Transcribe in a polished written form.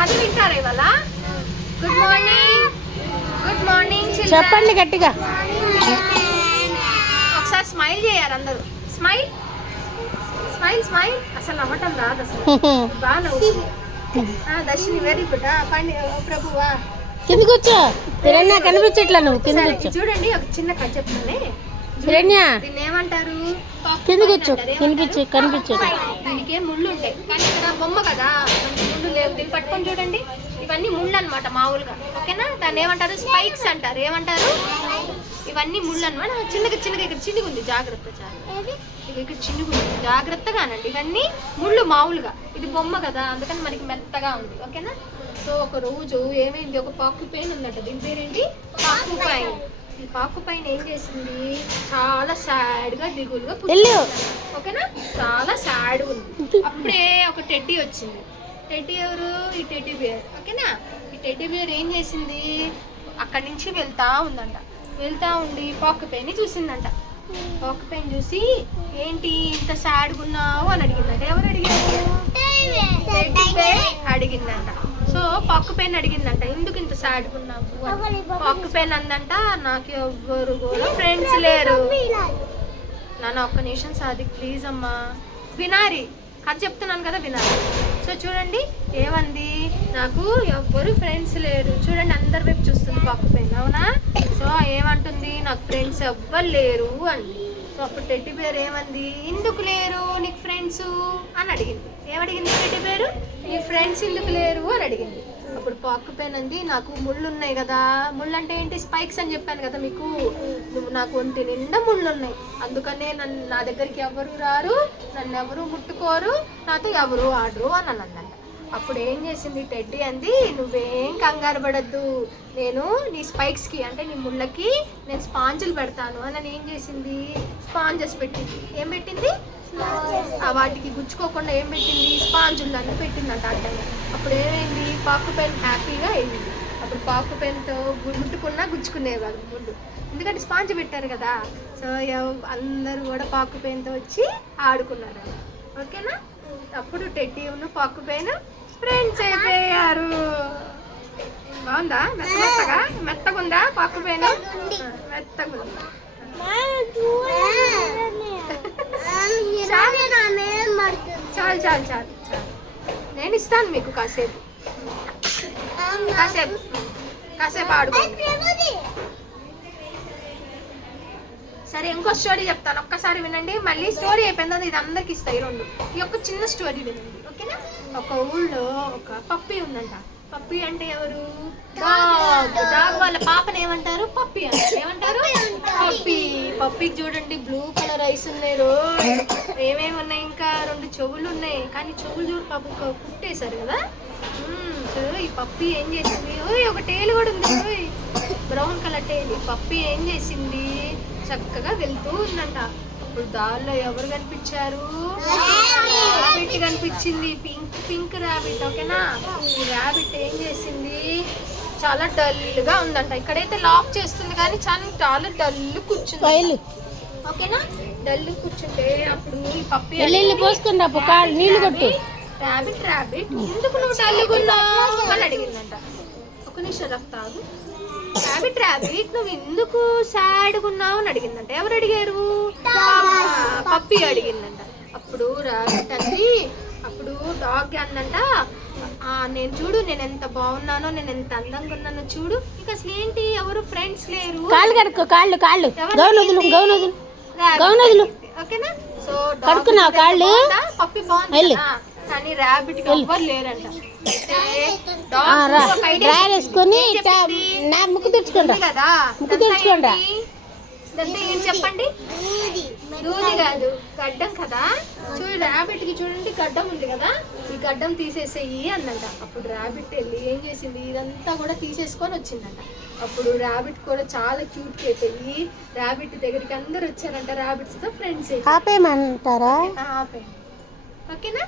కథ వింటారా ఇవాళ? గుడ్ మార్నింగ్, గుడ్ మార్నింగ్ చెప్పండి గట్టిగా. ఒకసారి స్మైల్ చేయాలి అందరూ. Smile smile smile. అసలు నవ్వటం రాదు అసలు. బాగా నవ్వుతుంది. దర్శిని వెరీ గుడ్. పండి ప్రభువా కింద కూర్చో. హిరణ్య కనిపించట్లా నువ్వు. కింద కూర్చో. చూడండి ఒక చిన్న కథ చెప్తానే. హిరణ్య దీన్ని ఏమంటారు? కింద కూర్చో. కనిపించదు. దీనికి ముళ్ళు ఉంటాయి కానీ ఇక్కడ బొమ్మ కదా, ముళ్ళు లేవు. దీన్ని పట్టుకొని చూడండి, ఇవన్నీ ముళ్ళు అనమాట మామూలుగా. ఓకేనా? దాన్ని ఏమంటారు? స్పైక్స్ అంటారు. ఏమంటారు? ఇవన్నీ ముళ్ళు అనమాట. చిన్నగా ఇక్కడ చిన్నగా ఉంది, జాగ్రత్త. ఇక్కడ చిన్నగా ఉంది, జాగ్రత్తగా అనండి. ఇవన్నీ ముళ్ళు మామూలుగా. ఇది బొమ్మ కదా, అందుకని మనకి మెత్తగా ఉంది. ఓకేనా? సో ఒక రోజు ఏమైంది, ఒక పాకు పైన ఉందట. దీని పేరేంటి? పాకు పైన. ఈ పాకు పైన ఏం చేసింది, చాలా సాడ్ గా దిగులుగా. ఓకేనా? చాలా సాడ్ ఉంది. అప్పుడే ఒక టెడ్డీ వచ్చింది. టెడ్డీ ఎవరు? ఈ టెడ్డీ బియర్. ఓకేనా? ఈ టెడ్డీ బియర్ ఏం చేసింది, అక్కడి నుంచి వెళ్తా ఉందంట. వెళ్తా ఉండి పాకు పైన చూసిందంట. పాకు పైన చూసి, ఏంటి ఇంత సాడ్గా ఉన్నావు అని అడిగిందంట. ఎవరు అడిగారు? టెడ్డీ బియర్ అడిగిందంట. సో పాకు పైన అడిగిందంట, ఎందుకు ఇంత సాడ్గా ఉన్నావు అని. పాకు పైన అందంట, నాకు ఎవ్వరు కూడా ఫ్రెండ్స్ లేరు. నాన్న ఒక్క నిమిషం సాదిక్ ప్లీజ్ అమ్మా. వినారి కథ చెప్తున్నాను కదా, వినాలి. సో చూడండి ఏమంది, నాకు ఎవ్వరు ఫ్రెండ్స్ లేరు. చూడండి అందరి వైపు చూస్తుంది పాకు పైన. అవునా? సో ఏమంటుంది, నాకు ఫ్రెండ్స్ ఎవ్వరు లేరు అండి. సో అప్పుడు టెడ్డీ బేర్ ఏమంది, ఎందుకు లేరు నీకు ఫ్రెండ్స్ అని అడిగింది. ఏమడిగింది టెడ్డీ బేరు? నీ ఫ్రెండ్స్ ఎందుకు లేరు అని అడిగింది. అప్పుడు పాకు పైన అంది, నాకు ముళ్ళు ఉన్నాయి కదా. ముళ్ళు అంటే ఏంటి? స్పైక్స్ అని చెప్పాను కదా మీకు. నువ్వు నాకు ఒంటి నిండా ముళ్ళు ఉన్నాయి, అందుకనే నా దగ్గరికి ఎవరు రారు, నన్ను ఎవరు ముట్టుకోరు, నాతో ఎవరు ఆడరు అని అందంట. అప్పుడు ఏం చేసింది టెడ్డీ అంది, నువ్వేం కంగారు పడద్దు, నేను నీ స్పైక్స్కి అంటే నీ ముళ్ళకి నేను స్పాంజులు పెడతాను అని ఏం చేసింది, స్పాంజెస్ పెట్టింది. ఏం పెట్టింది? వాటికి గుచ్చుకోకుండా ఏం పెట్టింది, స్పాంజులు అన్నీ పెట్టిందంట అడ్డంగా. అప్పుడు ఏమైంది, పాకు పెన్ హ్యాపీగా అయింది. అప్పుడు పాకు పెన్తో ముట్టుకున్నా గుచ్చుకునేవాళ్ళు ముళ్ళు, ఎందుకంటే స్పాంజ్ పెట్టారు కదా. సో అందరూ కూడా పాకు పెన్తో వచ్చి ఆడుకున్నారు. ఓకేనా? అప్పుడు టెడ్డీ ఉన్న పాకు పెన్ ఫ్రెండ్స్ అయిపోయారు. బాగుందా? మెత్తగా ఉందా పాకు పెన్? మెత్తగా ఉంది. చాలు నేను ఇస్తాను మీకు కాసేపు ఆడుకోండి. సరే ఇంకో స్టోరీ చెప్తాను, ఒక్కసారి వినండి. మళ్ళీ స్టోరీ అయిపోయింది, ఇది అందరికి ఇస్తాయి రెండు. ఈ యొక్క చిన్న స్టోరీ వినండి. ఓకేనా? ఒక ఊళ్ళో ఒక పప్పి ఉందంట. పప్పి అంటే ఎవరు? డాగ్ వాళ్ళ పాపని ఏమంటారు? పప్పి అంటారు. ఏమంటారు? పప్పి. పప్పికి చూడండి బ్లూ కలర్ ఐస్ ఉన్నాయి, ఏమేమి ఉన్నాయి, ఇంకా 2 చెవులు ఉన్నాయి. కానీ చెవులు చూడు పాపం కుట్టేశారు కదా. సో ఈ పప్పి ఏం చేసింది, ఒక టేలు కూడా ఉంది, బ్రౌన్ కలర్ టేలు. పప్పి ఏం చేసింది, చక్కగా వెళ్తూ ఉందంట. ఇప్పుడు దారిలో ఎవరు కనిపించారు? ర్యాబిట్ కనిపించింది, పింక్ ర్యాబిట్. ఓకేనా? ఈ ర్యాబిట్ ఏం చేసింది, చాలా డల్గా ఉందంట. ఇక్కడైతే లాక్ చేస్తుంది కానీ చాలా డల్ కూర్చుంది. ఓకేనా? డల్ కూర్చుంటే అప్పుడు ఈ పప్పి ర్యాబిట్ ఎందుకు నువ్వు డల్గా ఉన్నావు అని అడిగిందంట. ఒక నిమిషం రక్తాదు. ర్యాబిట్ నువ్వు ఎందుకు సాడ్గా ఉన్నావు అని అడిగిందంట. ఎవరు అడిగారు? పప్పి అడిగిందంట. అప్పుడు ర్యాబిట్ అంది, అప్పుడు డాగ్ అందంట, నేను చూడు నేను ఎంత బాగున్నానో, నేను ఎంత అందంగా ఉన్నానో చూడు. ఇంకా అసలు ఏంటి, ఎవరు ఫ్రెండ్స్ లేరు. ఓకేనా? సో పప్పి బాగుంది కానీ ర్యాబిట్ కి ఎవ్వరు లేరంట. చెప్పండి, దూది కాదు గడ్డం కదా. చూడు ర్యాబిట్ కి చూడండి గడ్డం ఉంది కదా, ఈ గడ్డం తీసేసేయి అందంట. అప్పుడు ర్యాబిట్ వెళ్ళి ఏం చేసింది, ఇదంతా కూడా తీసేసుకొని వచ్చిందంట. అప్పుడు ర్యాబిట్ కూడా చాలా క్యూట్ అయిపోయి ర్యాబిట్ దగ్గరికి అందరు వచ్చారంట. ర్యాబిట్స్ తో ఫ్రెండ్స్. ఆపేయమంటారా? ఓకేనా?